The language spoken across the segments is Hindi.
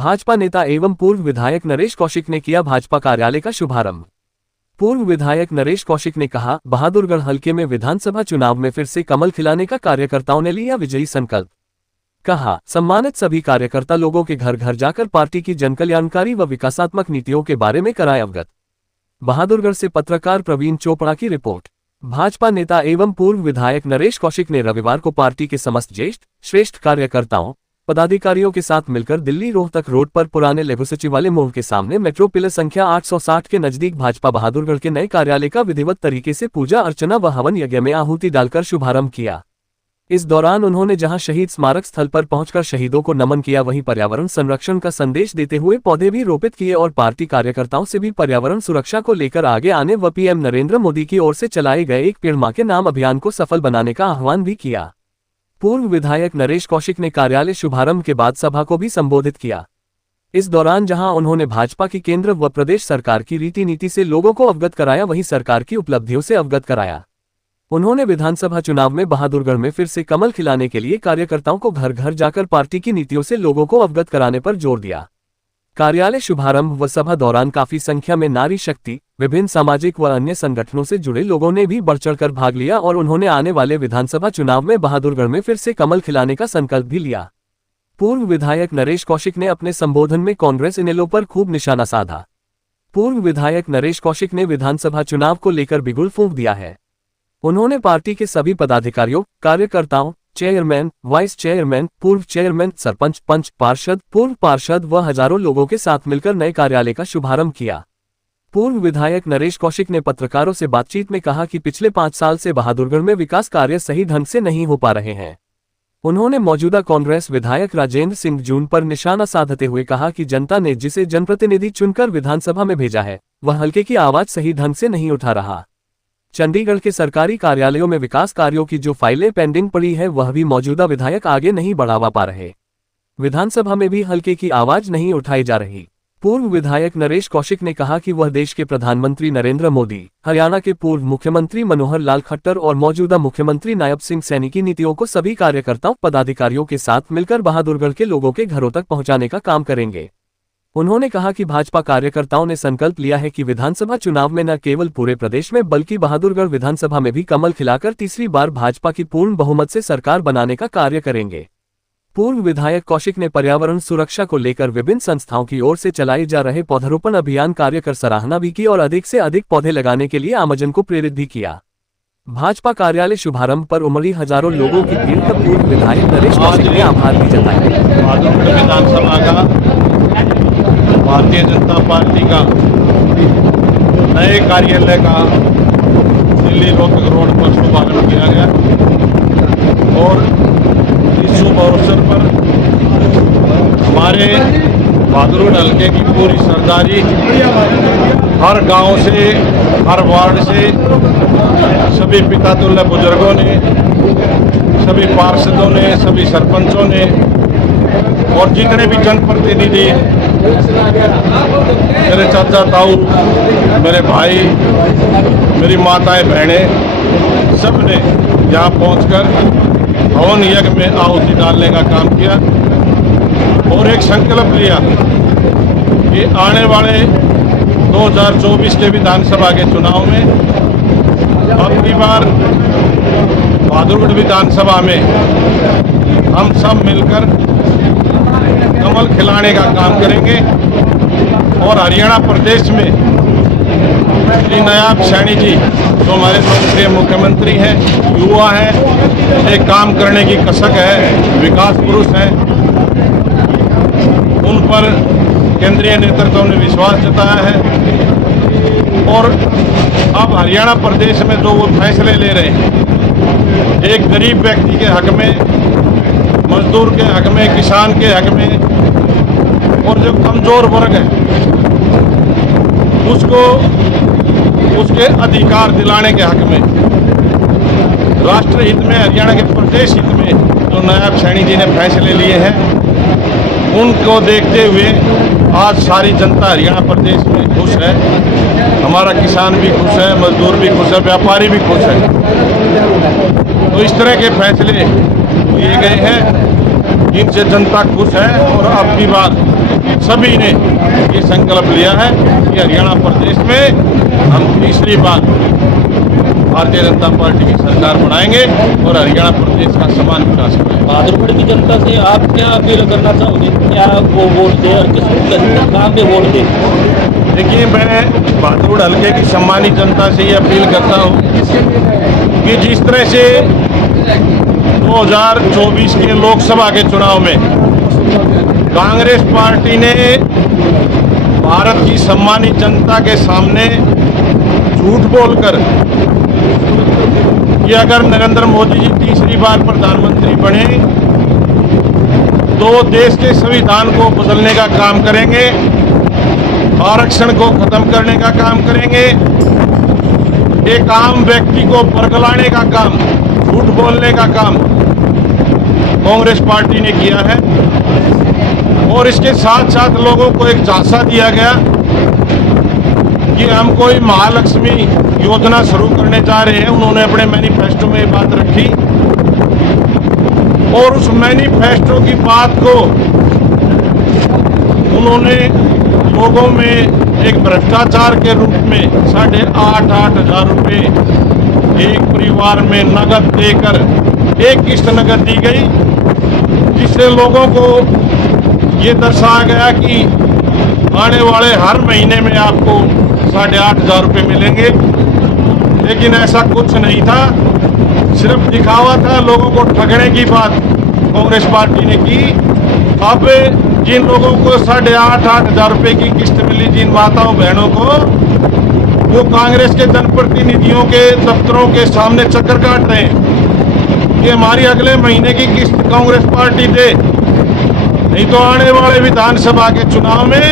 भाजपा नेता एवं पूर्व विधायक नरेश कौशिक ने किया भाजपा कार्यालय का शुभारंभ। पूर्व विधायक नरेश कौशिक ने कहा, बहादुरगढ़ हलके में विधानसभा चुनाव में फिर से कमल खिलाने का कार्यकर्ताओं ने लिया विजयी संकल्प। कहा, सम्मानित सभी कार्यकर्ता लोगों के घर घर जाकर पार्टी की जनकल्याणकारी व विकासात्मक नीतियों के बारे में कराए अवगत। बहादुरगढ़ से पत्रकार प्रवीण चोपड़ा की रिपोर्ट। भाजपा नेता एवं पूर्व विधायक नरेश कौशिक ने रविवार को पार्टी के समस्त ज्येष्ठ श्रेष्ठ कार्यकर्ताओं पदाधिकारियों के साथ मिलकर दिल्ली रोहतक रोड पर पुराने लेबु सचिवालय मोड़ के सामने मेट्रो पिलर संख्या 860 के नजदीक भाजपा बहादुरगढ़ के नए कार्यालय का विधिवत तरीके से पूजा अर्चना व हवन यज्ञ में आहुति डालकर शुभारंभ किया। इस दौरान उन्होंने जहां शहीद स्मारक स्थल पर पहुंचकर शहीदों को नमन किया, वहीं पर्यावरण संरक्षण का संदेश देते हुए पौधे भी रोपित किए और पार्टी कार्यकर्ताओं से भी पर्यावरण सुरक्षा को लेकर आगे आने व पीएम नरेंद्र मोदी की ओर से चलाए गए एक पेड़ मां के नाम अभियान को सफल बनाने का आह्वान भी किया। पूर्व विधायक नरेश कौशिक ने कार्यालय शुभारंभ के बाद सभा को भी संबोधित किया। इस दौरान जहां उन्होंने भाजपा की केंद्र व प्रदेश सरकार की रीति नीति से लोगों को अवगत कराया, वहीं सरकार की उपलब्धियों से अवगत कराया। उन्होंने विधानसभा चुनाव में बहादुरगढ़ में फिर से कमल खिलाने के लिए कार्यकर्ताओं को घर घर जाकर पार्टी की नीतियों से लोगों को अवगत कराने पर जोर दिया। कार्यालय शुभारंभ व सभा दौरान काफी संख्या में नारी शक्ति, विभिन्न सामाजिक व अन्य संगठनों से जुड़े लोगों ने भी बढ़ चढ़कर भाग लिया और उन्होंने आने वाले विधानसभा चुनाव में बहादुरगढ़ में फिर से कमल खिलाने का संकल्प भी लिया। पूर्व विधायक नरेश कौशिक ने अपने संबोधन में कांग्रेस इनेलो पर खूब निशाना साधा। पूर्व विधायक नरेश कौशिक ने विधानसभा चुनाव को लेकर बिगुल फूंक दिया है। उन्होंने पार्टी के सभी पदाधिकारियों, कार्यकर्ताओं, चेयरमैन, वाइस चेयरमैन, पूर्व चेयरमैन, सरपंच, पंच, पार्षद, पूर्व पार्षद व हजारों लोगों के साथ मिलकर नए कार्यालय का शुभारंभ किया। पूर्व विधायक नरेश कौशिक ने पत्रकारों से बातचीत में कहा कि पिछले 5 साल से बहादुरगढ़ में विकास कार्य सही ढंग से नहीं हो पा रहे हैं। उन्होंने मौजूदा कांग्रेस विधायक राजेंद्र सिंह जून पर निशाना साधते हुए कहा कि जनता ने जिसे जनप्रतिनिधि चुनकर विधानसभा में भेजा है, वह हल्के की आवाज सही ढंग से नहीं उठा रहा। चंडीगढ़ के सरकारी कार्यालयों में विकास कार्यों की जो फाइलें पेंडिंग पड़ी है, वह भी मौजूदा विधायक आगे नहीं बढ़ावा पा रहे। विधानसभा में भी हल्के की आवाज नहीं उठाई जा रही। पूर्व विधायक नरेश कौशिक ने कहा कि वह देश के प्रधानमंत्री नरेंद्र मोदी, हरियाणा के पूर्व मुख्यमंत्री मनोहर लाल खट्टर और मौजूदा मुख्यमंत्री नायब सिंह सैनी की नीतियों को सभी कार्यकर्ताओं पदाधिकारियों के साथ मिलकर बहादुरगढ़ के लोगों के घरों तक पहुंचाने का काम करेंगे। उन्होंने कहा कि भाजपा कार्यकर्ताओं ने संकल्प लिया है कि विधानसभा चुनाव में न केवल पूरे प्रदेश में बल्कि बहादुरगढ़ विधानसभा में भी कमल खिलाकर तीसरी बार भाजपा की पूर्ण बहुमत से सरकार बनाने का कार्य करेंगे। पूर्व विधायक कौशिक ने पर्यावरण सुरक्षा को लेकर विभिन्न संस्थाओं की ओर से चलाए जा रहे पौधारोपण अभियान कार्य कर सराहना भी की और अधिक से अधिक पौधे लगाने के लिए आमजन को प्रेरित भी किया। भाजपा कार्यालय शुभारंभ पर उमड़ी हजारों लोगों की भीड़ का पूर्व विधायक नरेश कौशिक ने आभार भी जताया। बहादुरगढ़ विधानसभा का भारतीय जनता पार्टी का नए कार्यालय का दिल्ली रोहतक रोड पर शुभारंभ किया गया और इस शुभ अवसर पर हमारे बहादुरगढ़ हल्के की पूरी सरदारी हर गांव से, हर वार्ड से, सभी पितातुल्य बुजुर्गों ने, सभी पार्षदों ने, सभी सरपंचों ने और जितने भी जनप्रतिनिधि, मेरे चाचा ताऊ, मेरे भाई, मेरी माताएं बहनें, सब ने यहाँ पहुंचकर हवन यज्ञ में आहुति डालने का काम किया और एक संकल्प लिया कि आने वाले 2024 के विधानसभा के चुनाव में अब की बार बहादुरगढ़ विधानसभा में हम सब मिलकर कमल खिलाने का काम करेंगे और हरियाणा प्रदेश में श्री नायब सैनी जी जो हमारे लोकप्रिय मुख्यमंत्री हैं, युवा हैं, एक काम करने की कसक है, विकास पुरुष हैं, उन पर केंद्रीय नेतृत्व ने विश्वास जताया है और अब हरियाणा प्रदेश में जो वो फैसले ले रहे हैं, एक गरीब व्यक्ति के हक में, मजदूर के हक में, किसान के हक में और जो कमजोर वर्ग है उसको उसके अधिकार दिलाने के हक में, राष्ट्र हित में, हरियाणा के प्रदेश हित में जो नायब सैनी जी ने फैसले लिए हैं, उनको देखते हुए आज सारी जनता हरियाणा प्रदेश में खुश है। हमारा किसान भी खुश है, मजदूर भी खुश है, व्यापारी भी खुश है। तो इस तरह के फैसले लिए गए हैं जिनसे जनता खुश है और अब की बार सभी ने ये संकल्प लिया है कि हरियाणा प्रदेश में हम तीसरी बार भारतीय जनता पार्टी की सरकार बनाएंगे और हरियाणा प्रदेश का समान विकास करेंगे। बहादुरगढ़ की जनता से आप क्या अपील करना चाहोगे, क्या वो वोट दे और कहाँ पे वोट दे? देखिए, मैं बहादुरगढ़ हल्के की सम्मानित जनता से ये अपील करता हूँ कि जिस तरह से 2024 के लोकसभा के चुनाव में कांग्रेस पार्टी ने भारत की सम्मानित जनता के सामने झूठ बोलकर कि अगर नरेंद्र मोदी जी तीसरी बार प्रधानमंत्री बने तो देश के संविधान को बदलने का काम करेंगे, आरक्षण को खत्म करने का काम करेंगे, एक आम व्यक्ति को बरगलाने का काम, झूठ बोलने का काम कांग्रेस पार्टी ने किया है। और इसके साथ साथ लोगों को एक झांसा दिया गया कि हम कोई महालक्ष्मी योजना शुरू करने जा रहे हैं। उन्होंने अपने मैनिफेस्टो में ये बात रखी और उस मैनिफेस्टो की बात को उन्होंने लोगों में एक भ्रष्टाचार के रूप में 8,500 रुपये एक परिवार में नगद देकर एक किस्त नगद दी गई, जिससे लोगों को ये दर्शाया गया कि आने वाले हर महीने में आपको 8,500 रुपये मिलेंगे। लेकिन ऐसा कुछ नहीं था, सिर्फ दिखावा था, लोगों को ठगने की बात कांग्रेस पार्टी ने की। अब जिन लोगों को 8,500 रुपये की किस्त मिली, जिन माताओं बहनों को, वो कांग्रेस के जनप्रतिनिधियों के दफ्तरों के सामने चक्कर काट रहे हैं कि हमारी अगले महीने की किस्त कांग्रेस पार्टी दे, नहीं तो आने वाले विधानसभा के चुनाव में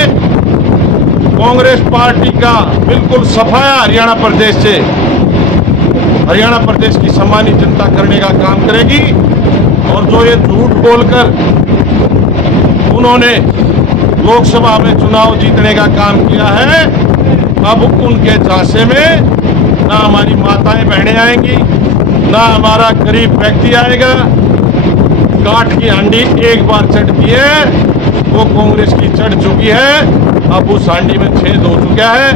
कांग्रेस पार्टी का बिल्कुल सफाया हरियाणा प्रदेश से, हरियाणा प्रदेश की सम्मानित जनता करने का काम करेगी। और जो ये झूठ बोलकर उन्होंने लोकसभा में चुनाव जीतने का काम किया है, अब उनके झांसे में ना हमारी माताएं बहनें आएंगी, ना हमारा गरीब व्यक्ति आएगा। काठ की हांडी एक बार चढ़ती है, वो कांग्रेस की चढ़ चुकी है, अब उस हांडी में छेद हो चुका है।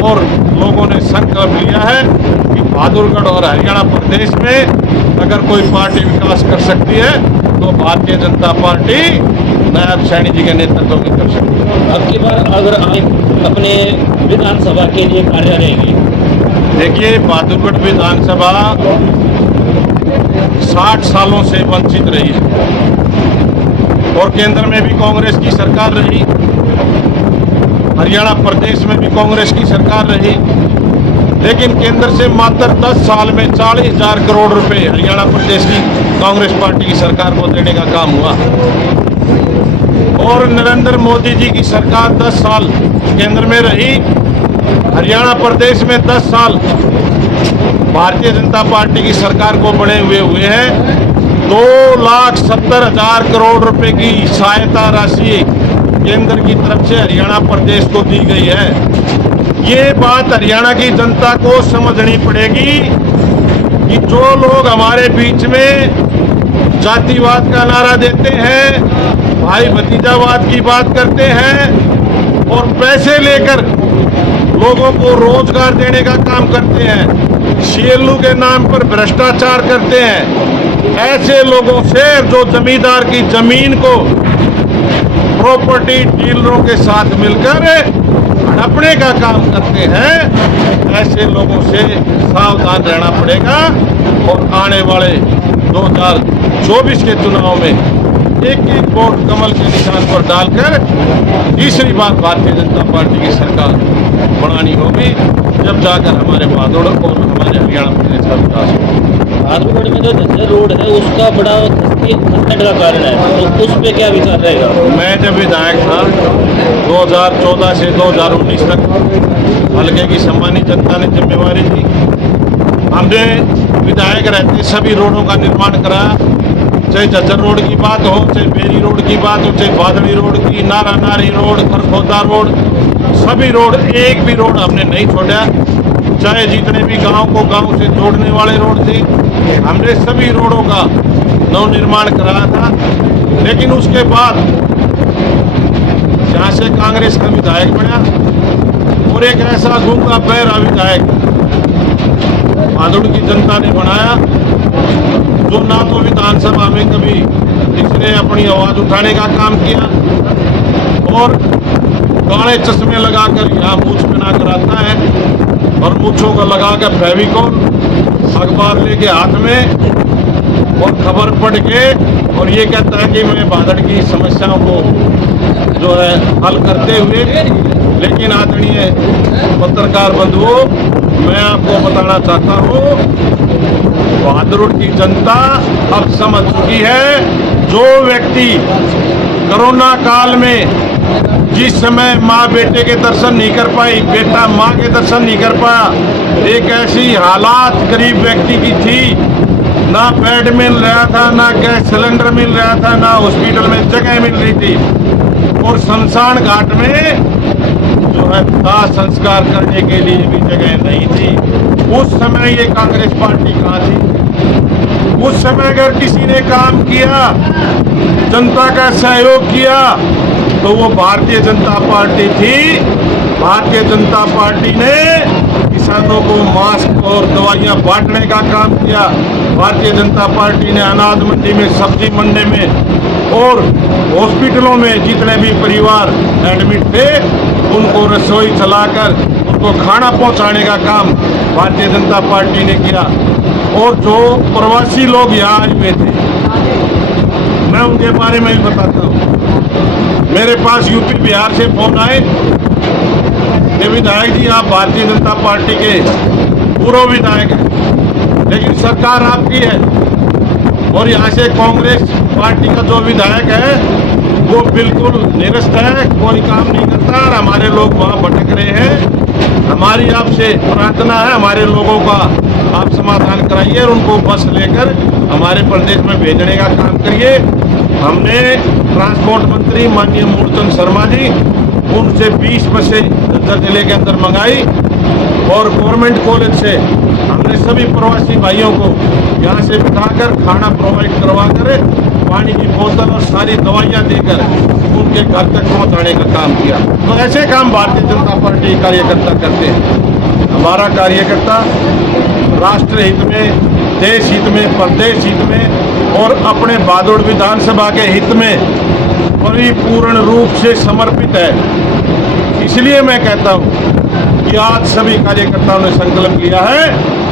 और लोगों ने संकल्प लिया है कि बहादुरगढ़ और हरियाणा प्रदेश में अगर कोई पार्टी विकास कर सकती है तो भारतीय जनता पार्टी नायब सैनी जी के नेतृत्व में कर सकती है। अब की बार अगर अपने विधानसभा के लिए कार्य रहेगी, देखिए, बहादुरगढ़ विधानसभा 60 सालों से वंचित रही है और केंद्र में भी कांग्रेस की सरकार रही, हरियाणा प्रदेश में भी कांग्रेस की सरकार रही, लेकिन केंद्र से मात्र 10 साल में 40,000 करोड़ रुपए हरियाणा प्रदेश की कांग्रेस पार्टी की सरकार को देने का काम हुआ। और नरेंद्र मोदी जी की सरकार 10 साल केंद्र में रही, हरियाणा प्रदेश में 10 साल भारतीय जनता पार्टी की सरकार को बने हुए हैं। 2,70,000 करोड़ रुपए की सहायता राशि केंद्र की तरफ से हरियाणा प्रदेश को दी गई है। ये बात हरियाणा की जनता को समझनी पड़ेगी कि जो लोग हमारे बीच में जातिवाद का नारा देते हैं, भाई भतीजावाद की बात करते हैं और पैसे लेकर लोगों को रोजगार देने का काम करते हैं, सीएलयू के नाम पर भ्रष्टाचार करते हैं, ऐसे लोगों से जो जमींदार की जमीन को प्रॉपर्टी डीलरों के साथ मिलकर हड़पने का काम करते हैं, ऐसे लोगों से सावधान रहना पड़ेगा। और आने वाले 2024 के चुनाव में एक वोट कमल के निशान पर डालकर तीसरी बार भारतीय जनता पार्टी की सरकार बनानी होगी, जब जाकर हमारे बहादुरगढ़ और हमारे हरियाणा प्रदेश का विकास होगा। बहादुरगढ़ में जो झज्जर रोड है उसका बड़ा खसखट का कारण है, तो उस पर क्या विचार रहेगा? मैं जब विधायक था 2014 से 2019 तक हल्के की सम्मानित जनता ने जिम्मेवारी दी। हमने विधायक रहते सभी रोडों का निर्माण कराया, चाहे झज्जर रोड की बात हो, चाहे बेरी रोड की बात हो, चाहे बादड़ी रोड की, नारा नारी रोड, खरखोदा रोड, सभी रोड, एक भी रोड हमने नहीं छोड़ा। चाहे जितने भी गांव को गांव से जोड़ने वाले रोड थे, हमने सभी रोडों का नव निर्माण कराया था। लेकिन उसके बाद जहाँ से कांग्रेस का विधायक बना, और एक ऐसा गूंगा बहरा विधायक भादुड़ की जनता ने बनाया जो ना तो विधानसभा में कभी इसने अपनी आवाज उठाने का काम किया, और काले चश्मे लगाकर यहाँ मूछ बनाकर आता है और मूछों को लगाकर फेविकोल अखबार लेके हाथ में और खबर पढ़ के और ये कहता है कि मैं भादड़ की समस्याओं को जो है हल करते हुए। लेकिन आदरणीय पत्रकार बंधुओं, मैं आपको बताना चाहता हूँ, भादड़ की जनता अब समझ चुकी है। जो व्यक्ति कोरोना काल में जिस समय माँ बेटे के दर्शन नहीं कर पाई, बेटा माँ के दर्शन नहीं कर पाया, एक ऐसी हालात गरीब व्यक्ति की थी, ना बेड मिल रहा था, ना गैस सिलेंडर मिल रहा था, ना हॉस्पिटल में जगह मिल रही थी, और शमशान घाट में जो है दाह संस्कार करने के लिए भी जगह नहीं थी। उस समय ये कांग्रेस पार्टी कहाँ थी? उस समय अगर किसी ने काम किया, जनता का सहयोग किया, तो वो भारतीय जनता पार्टी थी। भारतीय जनता पार्टी ने किसानों को मास्क और दवाइयां बांटने का काम किया। भारतीय जनता पार्टी ने अनाज मंडी में, सब्जी मंडी में और हॉस्पिटलों में जितने भी परिवार एडमिट थे उनको रसोई चलाकर उनको खाना पहुंचाने का काम भारतीय जनता पार्टी ने किया। और जो प्रवासी लोग यहाँ आए हुए थे, मैं उनके बारे में भी बताता हूँ। मेरे पास यूपी बिहार से फोन आए कि विधायक जी, आप भारतीय जनता पार्टी के पूर्व विधायक हैं, लेकिन सरकार आपकी है और यहाँ से कांग्रेस पार्टी का जो विधायक है वो बिल्कुल निरस्त है, कोई काम नहीं करता और हमारे लोग वहाँ भटक रहे हैं। हमारी आपसे प्रार्थना है, हमारे लोगों का आप समाधान कराइए और उनको बस लेकर हमारे प्रदेश में भेजने का काम करिए। हमने ट्रांसपोर्ट मंत्री माननीय मूलचंद शर्मा जी, उनसे 20 बसें झज्जर जिले के अंदर मंगाई और गवर्नमेंट कॉलेज से हमने सभी प्रवासी भाइयों को यहाँ से बिठाकर खाना प्रोवाइड करवाकर पानी की बोतल और सारी दवाइयाँ देकर उनके घर तक पहुँचाने का काम किया। तो ऐसे काम भारतीय जनता पार्टी कार्यकर्ता करते हैं। हमारा कार्यकर्ता राष्ट्र हित में, देश हित में, प्रदेश हित में और अपने भादड़ विधानसभा के हित में परिपूर्ण रूप से समर्पित है। इसलिए मैं कहता हूं कि आज सभी कार्यकर्ताओं ने संकल्प लिया है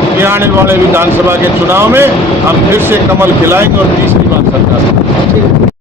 कि आने वाले विधानसभा के चुनाव में हम फिर से कमल खिलाएंगे और तीसरी बार सरकार।